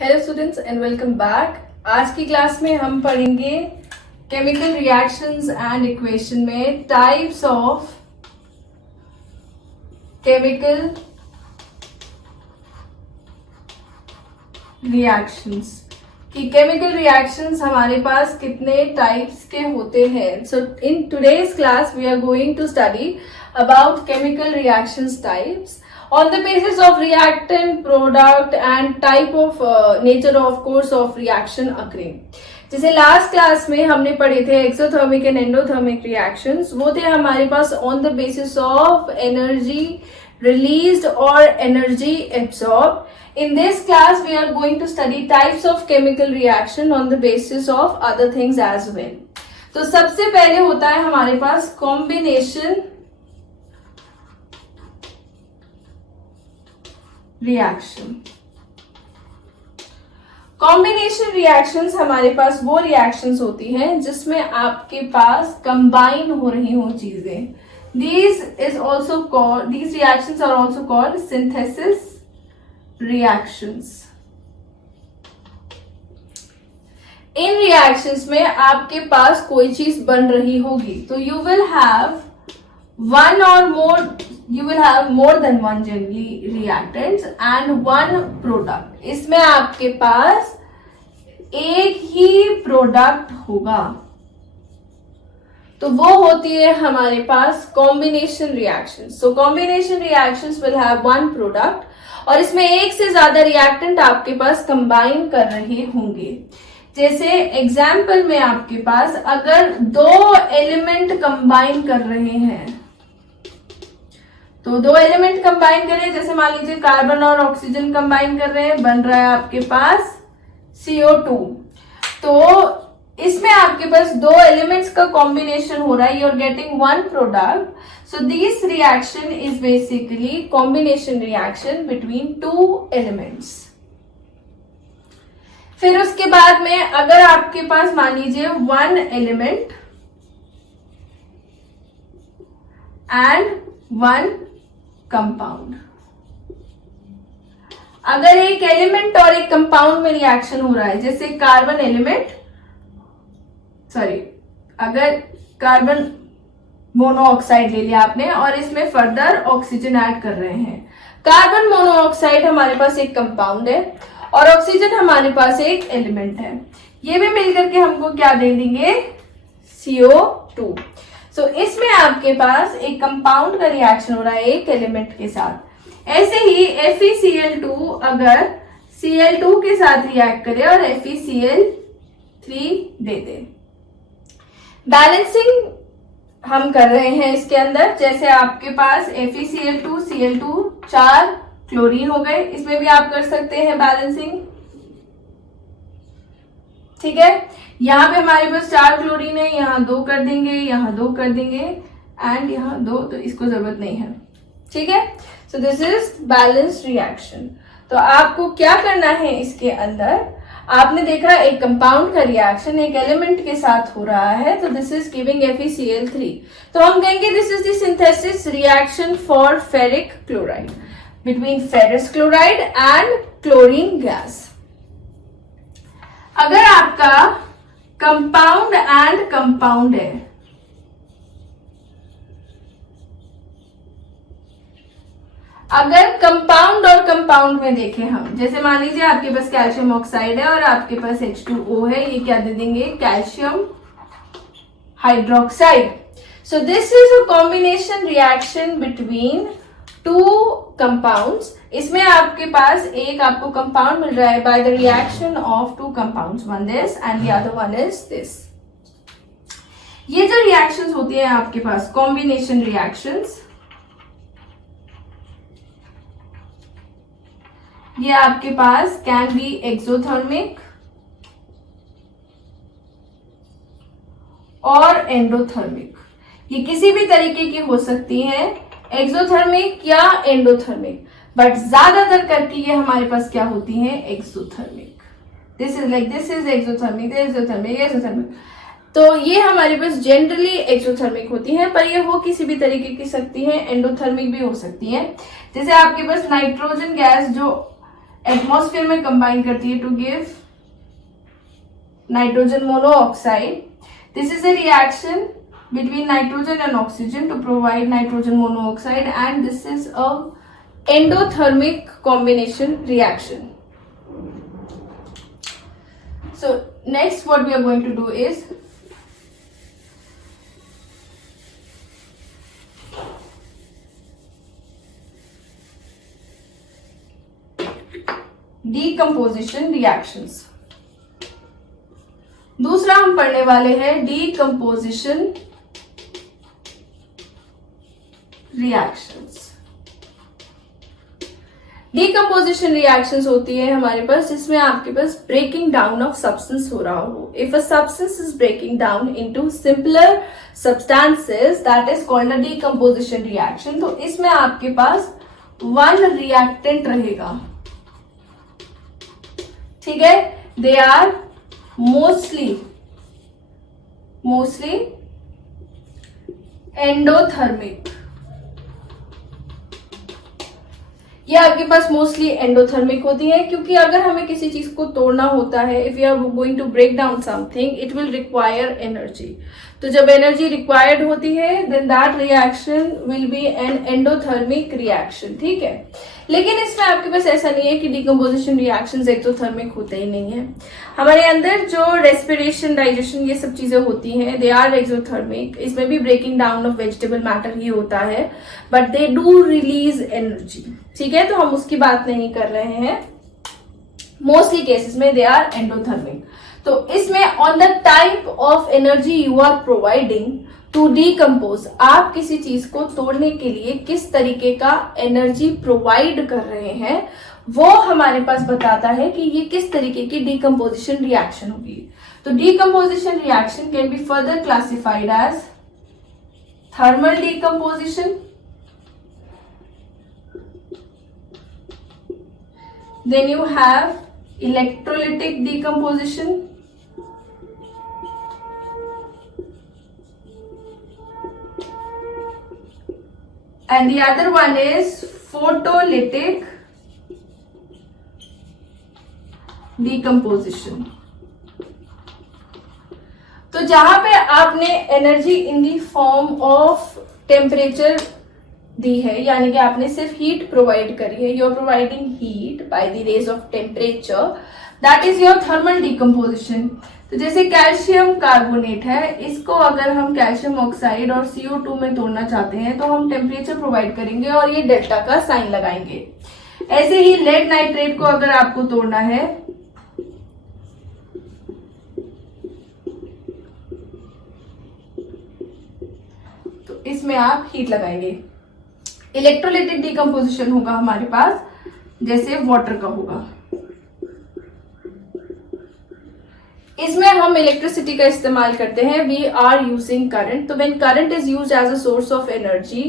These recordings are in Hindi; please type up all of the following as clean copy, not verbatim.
Hello students and welcome back. आज की क्लास में हम पढ़ेंगे केमिकल रिएक्शंस एंड इक्वेशन में टाइप्स ऑफ केमिकल रिएक्शंस कि केमिकल रिएक्शंस हमारे पास कितने टाइप्स के होते हैं। So in today's class we are going to study about chemical reactions types on the basis of reactant, product and type of nature of course of reaction occurring। जैसे लास्ट क्लास में हमने पढ़े थे एक्सोथर्मिक एंड एंडोथर्मिक रिएक्शंस, वो थे हमारे पास on the basis of energy released और energy absorb. In this class we are going to study types of chemical reaction on the basis of other things as well। तो सबसे पहले होता है हमारे पास कॉम्बिनेशन रिएक्शन। कॉम्बिनेशन रिएक्शंस हमारे पास वो रिएक्शंस होती हैं जिसमें आपके पास कंबाइन हो रही हो चीजें। these reactions are also called synthesis reactions। In reactions में आपके पास कोई चीज बन रही होगी तो you will have more than one generally reactants and one product। इसमें आपके पास एक ही प्रोडक्ट होगा तो वो होती है हमारे पास combination reactions. So combination reactions will have one product और इसमें एक से ज्यादा रिएक्टेंट आपके पास कंबाइन कर रहे होंगे। जैसे एग्जाम्पल में आपके पास अगर दो एलिमेंट कंबाइन कर रहे हैं तो दो एलिमेंट कंबाइन करें, जैसे मान लीजिए कार्बन और ऑक्सीजन कंबाइन कर रहे हैं, बन रहा है आपके पास CO2। तो इसमें आपके पास दो एलिमेंट्स का कॉम्बिनेशन हो रहा है, you are getting one product. So this reaction is basically combination reaction between two elements. फिर उसके बाद में अगर आपके पास मान लीजिए one element and one compound, अगर एक एलिमेंट और एक कंपाउंड में रिएक्शन हो रहा है, जैसे कार्बन एलिमेंट अगर कार्बन मोनोऑक्साइड ले लिया आपने और इसमें फर्दर ऑक्सीजन ऐड कर रहे हैं। कार्बन मोनोऑक्साइड हमारे पास एक कंपाउंड है और ऑक्सीजन हमारे पास एक एलिमेंट है, ये भी मिलकर के हमको क्या दे देंगे, CO2। सो इसमें आपके पास एक कंपाउंड का रिएक्शन हो रहा है एक एलिमेंट के साथ। ऐसे ही FeCl2 अगर Cl2 के साथ रिएक्ट करे और FeCl3 दे दे। बैलेंसिंग हम कर रहे हैं इसके अंदर, जैसे आपके पास FeCl2 Cl2 4 क्लोरीन हो गए, इसमें भी आप कर सकते हैं बैलेंसिंग। ठीक है, यहाँ पे हमारे पास 4 क्लोरीन है, यहाँ 2 कर देंगे, यहाँ 2 कर देंगे एंड यहाँ 2, तो इसको जरूरत नहीं है। ठीक है, so this is balanced reaction. तो आपको क्या करना है इसके अंदर, आपने देखा एक कंपाउंड का रिएक्शन एक एलिमेंट के साथ हो रहा है, तो दिस इज गिविंग FeCl3। तो हम कहेंगे this is the synthesis reaction for ferric chloride between ferrous chloride and chlorine gas. अगर आपका कंपाउंड एंड कंपाउंड है, अगर कंपाउंड और कंपाउंड में देखें हम, जैसे मान लीजिए आपके पास कैल्शियम ऑक्साइड है और आपके पास H2O है, ये क्या दे देंगे, calcium hydroxide. So this is a combination reaction between two compounds. इसमें आपके पास एक आपको कंपाउंड मिल रहा है by the reaction of two compounds, one this and the other one is this. ये जो रिएक्शंस होती है आपके पास कॉम्बिनेशन रिएक्शंस, ये आपके पास कैन बी एक्सोथर्मिक और एंडोथर्मिक, ये किसी भी तरीके की हो सकती है, एक्सोथर्मिक या एंडोथर्मिक, बट ज्यादातर करके ये हमारे पास क्या होती है, exothermic. This is like this is exothermic, exothermic, exothermic. तो ये हमारे पास जनरली एक्सोथर्मिक होती है, पर ये हो किसी भी तरीके की सकती है, एंडोथर्मिक भी हो सकती है। जैसे आपके पास नाइट्रोजन गैस जो एटमॉस्फेयर में कंबाइन करती है to give nitrogen monoxide. This is a reaction between nitrogen and oxygen to provide nitrogen monoxide, and this is a endothermic combination reaction. So next what we are going to do is decomposition reactions. दूसरा हम पढ़ने वाले हैं decomposition reactions. Decomposition reactions होती है हमारे पास जिसमें आपके पास breaking down of substance हो रहा हो. If a substance is breaking down into simpler substances, that is called a decomposition reaction. तो इसमें आपके पास one reactant रहेगा. ठीक है, they are mostly endothermic. ये आपके पास मोस्टली एंडोथर्मिक होती है क्योंकि अगर हमें किसी चीज को तोड़ना होता है, if you are going to break down something, it will require energy. तो जब एनर्जी रिक्वायर्ड होती है then that reaction will be an endothermic reaction. ठीक है, लेकिन इसमें आपके पास ऐसा नहीं है कि डिकम्पोजिशन रिएक्शंस एक्सोथर्मिक होते ही नहीं है. हमारे अंदर जो रेस्पिरेशन, डाइजेशन, ये सब चीजें होती हैं, दे आर एक्सोथर्मिक. इसमें भी breaking down of vegetable matter ही होता है, but they do release energy. ठीक है, तो हम उसकी बात नहीं कर रहे हैं. मोस्टली केसेस में दे आर एंडोथर्मिक. तो इसमें on the type of energy you are providing to decompose, आप किसी चीज को तोड़ने के लिए किस तरीके का एनर्जी प्रोवाइड कर रहे हैं, वो हमारे पास बताता है कि ये किस तरीके की डीकम्पोजिशन रिएक्शन होगी. तो decomposition reaction can be further classified as thermal decomposition, then you have electrolytic decomposition, and the other one is photolytic decomposition. तो जहां पे आपने energy in the form of temperature दी है, यानी कि आपने सिर्फ हीट प्रोवाइड करी है, you are providing heat by the raise of temperature, that is your thermal decomposition. तो जैसे कैल्शियम कार्बोनेट है, इसको अगर हम कैल्शियम ऑक्साइड और CO2 में तोड़ना चाहते हैं तो हम टेम्परेचर प्रोवाइड करेंगे और ये डेल्टा का साइन लगाएंगे. ऐसे ही लेड नाइट्रेट को अगर आपको तोड़ना है तो इसमें आप हीट लगाएंगे. इलेक्ट्रोलाइटिक डिकम्पोजिशन होगा हमारे पास जैसे वाटर का होगा. इसमें हम इलेक्ट्रिसिटी का इस्तेमाल करते हैं. We are using current. तो when current is used as a source of energy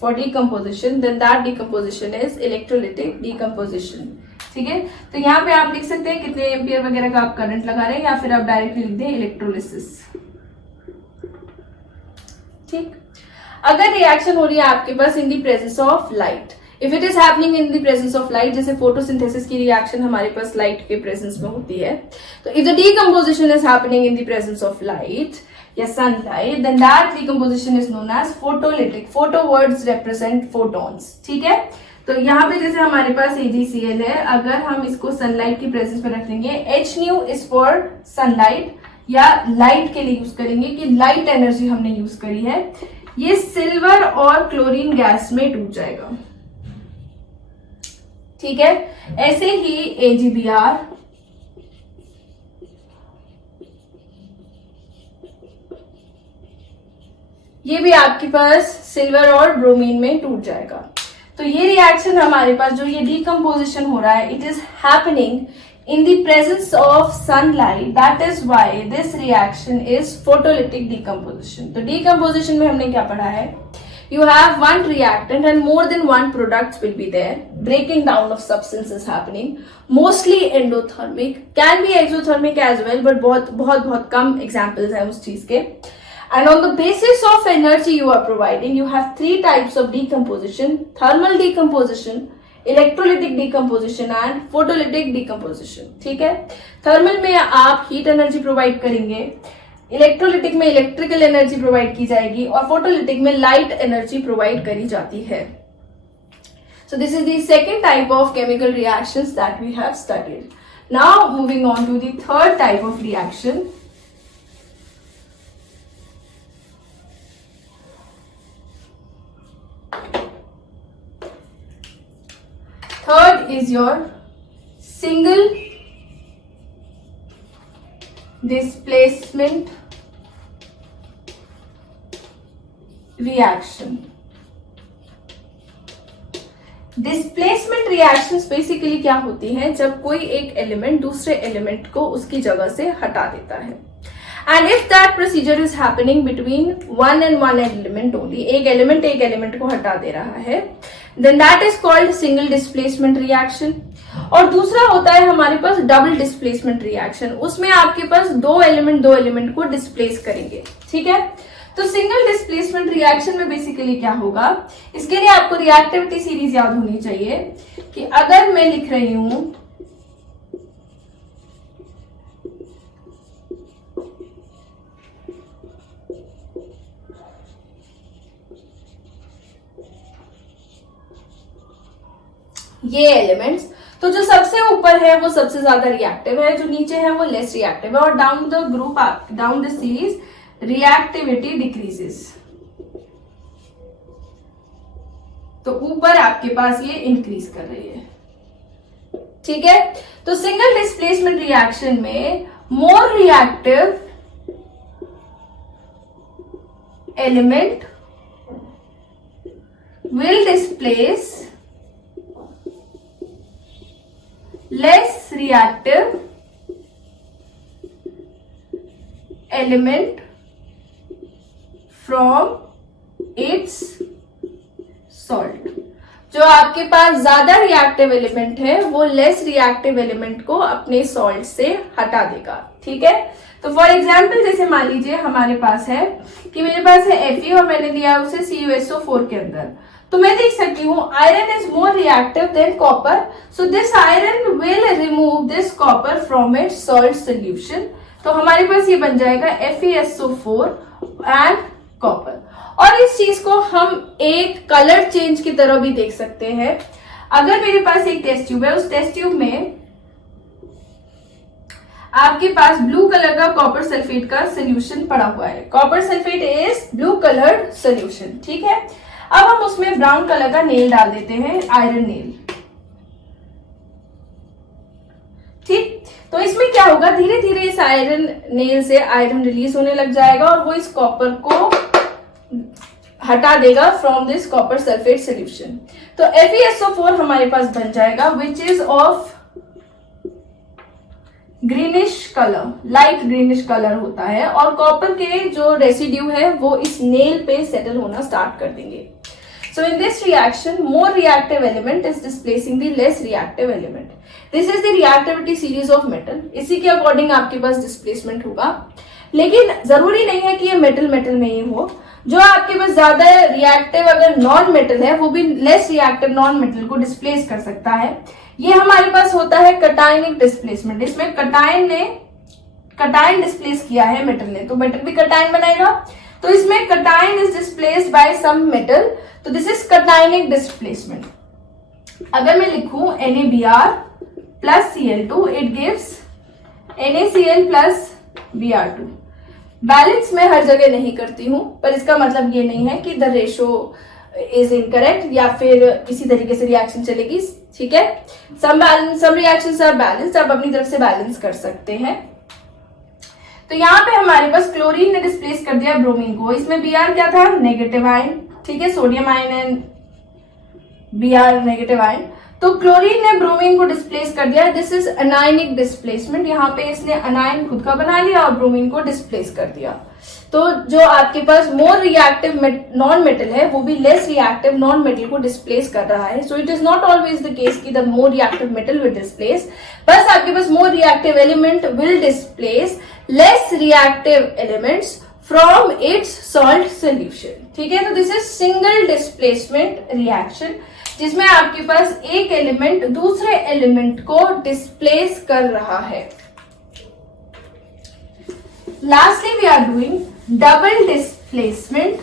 for decomposition, then that decomposition is electrolytic decomposition. ठीक है, तो यहाँ पे आप लिख सकते हैं कितने एम्पियर वगैरह का आप करंट लगा रहे हैं, या फिर आप डायरेक्टली लिख दें इलेक्ट्रोलिसिस. ठीक, अगर रिएक्शन हो रही है आपके पास in the presence of light, if it is happening in the presence of light, जैसे फोटोसिंथेसिस की रिएक्शन हमारे पास लाइट के प्रेजेंस में होती है, तो if the decomposition is happening in the presence of light या sunlight, then that decomposition is known as photolytic. Photo words represent photons. ठीक है, तो यहाँ पे जैसे हमारे पास AgCl है, अगर हम इसको सनलाइट की प्रेजेंस में रख देंगे, Hν इज फॉर सनलाइट या लाइट के लिए यूज करेंगे कि लाइट एनर्जी हमने यूज करी है, ये सिल्वर और क्लोरीन गैस में टूट जाएगा. ठीक है, ऐसे ही AgBr, ये भी आपके पास सिल्वर और ब्रोमीन में टूट जाएगा. तो ये रिएक्शन हमारे पास जो ये डिकम्पोजिशन हो रहा है, it is happening in the presence of sunlight. That is why this reaction is photolytic decomposition. तो decomposition में हमने क्या पढ़ा है, you have one reactant and more than one products will be there. Breaking down of substance is happening. Mostly endothermic, can be exothermic as well, but बहुत कम examples हैं उस चीज के. And on the basis of energy you are providing, you have three types of decomposition: thermal decomposition, electrolytic decomposition and photolytic decomposition. ठीक है, थर्मल में आप हीट एनर्जी प्रोवाइड करेंगे, इलेक्ट्रोलिटिक में इलेक्ट्रिकल एनर्जी प्रोवाइड की जाएगी और फोटोलिटिक में लाइट एनर्जी प्रोवाइड करी जाती है। So this is the second type of chemical reactions that we have studied. Now moving on to the third type of reaction. Third is your single displacement reaction. Displacement reactions basically क्या होती हैं, जब कोई एक एलिमेंट दूसरे एलिमेंट को उसकी जगह से हटा देता है। And if that procedure is happening between one and one element only, एक एलिमेंट को हटा दे रहा है, then that is called single displacement reaction. और दूसरा होता है हमारे पास डबल डिस्प्लेसमेंट रिएक्शन, उसमें आपके पास दो एलिमेंट को डिस्प्लेस करेंगे। ठीक है, तो सिंगल डिस्प्लेसमेंट रिएक्शन में बेसिकली क्या होगा, इसके लिए आपको रिएक्टिविटी सीरीज याद होनी चाहिए कि अगर मैं लिख रही हूं ये एलिमेंट्स, तो जो सबसे ऊपर है वो सबसे ज्यादा रिएक्टिव है, जो नीचे है वो लेस रिएक्टिव है, और down the group down the series reactivity decreases. तो ऊपर आपके पास ये इंक्रीज कर रही है। ठीक है, तो सिंगल डिस्प्लेसमेंट रिएक्शन में मोर reactive element will displace less reactive element from its salt. जो आपके पास ज्यादा रिएक्टिव एलिमेंट है वो लेस रिएक्टिव एलिमेंट को अपने सॉल्ट से हटा देगा। ठीक है, तो फॉर एग्जाम्पल जैसे मान लीजिए हमारे पास है कि मेरे पास है Fe और मैंने दिया उसे CuSO4 के अंदर, तो मैं देख सकती हूँ iron is more reactive than copper, so this iron will remove this copper from its salt solution. तो हमारे पास ये बन जाएगा FeSO4 एंड कॉपर। और इस चीज को हम एक कलर चेंज की तरह भी देख सकते हैं। अगर मेरे पास एक टेस्ट ट्यूब है, उस टेस्ट ट्यूब में आपके पास ब्लू कलर का कॉपर सल्फेट का सोल्यूशन पड़ा हुआ है, copper sulphate is blue coloured solution. ठीक है, अब हम उसमें ब्राउन कलर का नेल डाल देते हैं, आयरन नेल। ठीक, तो इसमें क्या होगा, धीरे धीरे इस आयरन नेल से आयरन रिलीज होने लग जाएगा और वो इस कॉपर को हटा देगा from this copper sulphate solution. तो FeSO4 हमारे पास बन जाएगा which is of greenish colour, light greenish colour होता है, और कॉपर के जो रेसिड्यू है वो इस नेल पे सेटल होना स्टार्ट कर देंगे। So in this reaction more reactive element is displacing the less reactive element. This is the reactivity series of metal. इसी के अकॉर्डिंग आपके पास डिस्प्लेसमेंट होगा, लेकिन जरूरी नहीं है कि ये मेटल में ही हो। जो आपके पास ज्यादा रिएक्टिव अगर नॉन मेटल है वो भी लेस रिएक्टिव नॉन मेटल को डिस्प्लेस कर सकता है। ये हमारे पास होता है कटायनिक डिस्प्लेसमेंट। इसमें कटायन डिस्प्लेस किया है मेटल ने, तो मेटल भी कटायन बनाएगा। तो इसमें cation is displaced by some metal, तो दिस इज कटायनिक डिस्प्लेसमेंट। अगर मैं लिखूं NaBr plus Cl2, it gives NaCl plus Br2। Balance मैं हर जगह नहीं करती हूं, पर इसका मतलब ये नहीं है कि द रेशो इज इनकरेक्ट या फिर इसी तरीके से रिएक्शन चलेगी। ठीक है, सम रिएक्शंस आर बैलेंस्ड, आप अपनी तरफ से बैलेंस कर सकते हैं। तो यहाँ पे हमारे पास क्लोरीन ने डिस्प्लेस कर दिया ब्रोमीन को। इसमें Br क्या था, नेगेटिव आयन। ठीक है, sodium ion and Br negative ion. तो क्लोरीन ने ब्रोमीन को डिस्प्लेस कर दिया। This is anionic displacement. यहाँ पे इसने अनायन खुद का बना लिया और ब्रोमीन को डिस्प्लेस कर दिया। तो जो आपके पास मोर रिएक्टिव नॉन मेटल है वो भी लेस रिएक्टिव नॉन मेटल को डिस्प्लेस कर रहा है। So it is not always the case कि the more reactive metal will displace, बस आपके पास more reactive element will displace less reactive elements from its salt solution. ठीक है, तो this is single displacement reaction. जिसमें आपके पास एक एलिमेंट दूसरे एलिमेंट को डिस्प्लेस कर रहा है। Lastly we are doing double displacement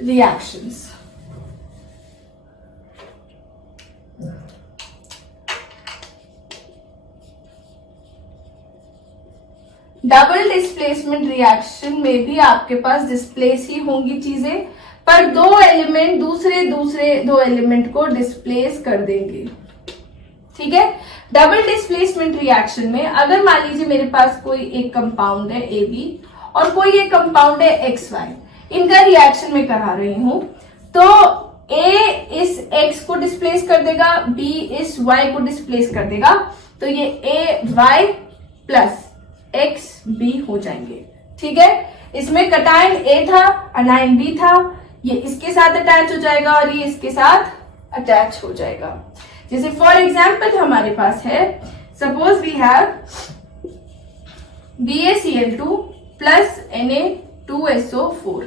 reactions. Double displacement reaction में भी आपके पास डिस्प्लेस ही होंगी चीजें, पर दो एलिमेंट दूसरे दो एलिमेंट को डिस्प्लेस कर देंगे। ठीक है। डबल डिस्प्लेसमेंट रिएक्शन में अगर मान लीजिए मेरे पास कोई एक कंपाउंड है AB और कोई एक कंपाउंड है XY, इनका रिएक्शन में करा रही हूं, तो A इस X को डिस्प्लेस कर देगा, B इस Y को डिस्प्लेस कर देगा, तो ये AY प्लस XB हो जाएंगे। ठीक है। इसमें कटायन A था, अनायन B था, ये इसके साथ अटैच हो जाएगा और ये इसके साथ अटैच हो जाएगा। जैसे फॉर एग्जाम्पल हमारे पास है, suppose we have BaCl2 plus Na2SO4।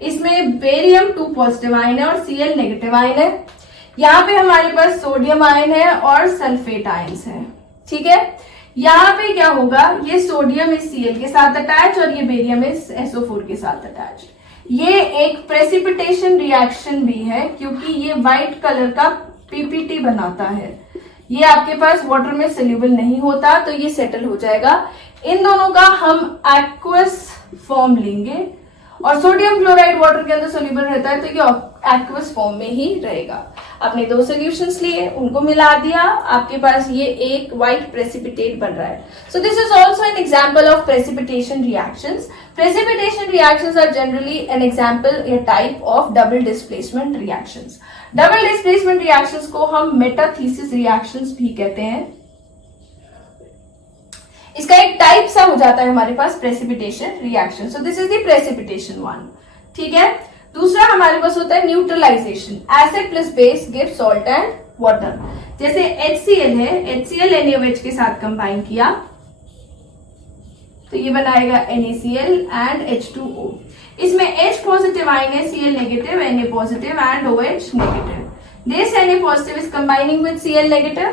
इसमें बेरियम 2 पॉजिटिव आयन है और Cl नेगेटिव आयन है। यहाँ पे हमारे पास सोडियम आयन है और सल्फेट आयन्स है। ठीक है। यहाँ पे क्या होगा, ये सोडियम इस Cl के साथ अटैच और ये बेरियम इस SO4 के साथ अटैच। ये एक प्रेसिपिटेशन रिएक्शन भी है क्योंकि ये व्हाइट कलर का PPT बनाता है। ये आपके पास वाटर में सोल्यूबल नहीं होता, तो ये सेटल हो जाएगा। इन दोनों का हम एक्वस फॉर्म लेंगे और सोडियम क्लोराइड वाटर के अंदर सोल्यूबल रहता है, तो ये एक्वस फॉर्म में ही रहेगा। आपने दो सोल्यूशंस लिए, उनको मिला दिया, आपके पास ये एक व्हाइट प्रेसिपिटेट बन रहा है। So this is also an example of precipitation reactions. Precipitation reactions are generally an example, a type of double displacement reactions. Double displacement reactions को हम मेटाथीसिस reactions भी कहते हैं। इसका एक टाइप सा हो जाता है हमारे पास precipitation reaction. So this is the precipitation one. ठीक है। दूसरा हमारे पास होता है neutralisation. Acid plus base give salt and water. जैसे HCl है, HCl NaOH के साथ कंबाइन किया तो ये बनाएगा NaCl एंड H2O। इसमें H पॉजिटिव आयन है, Cl negative, Na positive and OH negative. This Na positive is combining with Cl negative.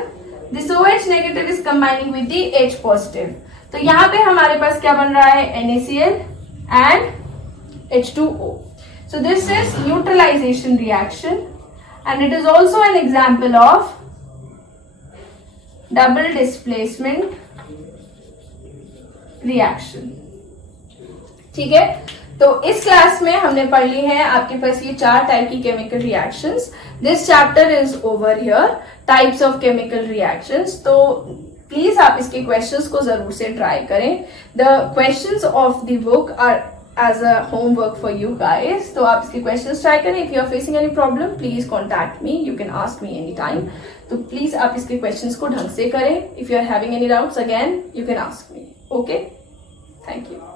This OH negative is combining with the H positive. तो यहाँ पे हमारे पास क्या बन रहा है, NaCl and H2O. So this is neutralization reaction and it is also an example of double displacement reaction. ठीक है। तो इस क्लास में हमने पढ़ ली है आपके पास ये 4 टाइप की chemical reactions. This chapter is over here, types of chemical reactions. तो प्लीज आप इसके क्वेश्चंस को जरूर से ट्राई करें। The questions of the book are as a homework for you guys. तो आप इसके क्वेश्चंस ट्राई करें। If you are facing any problem please contact me, you can ask me any time. तो प्लीज आप इसके क्वेश्चंस को ढंग से करें। If you are having any doubts again you can ask me. Okay, thank you.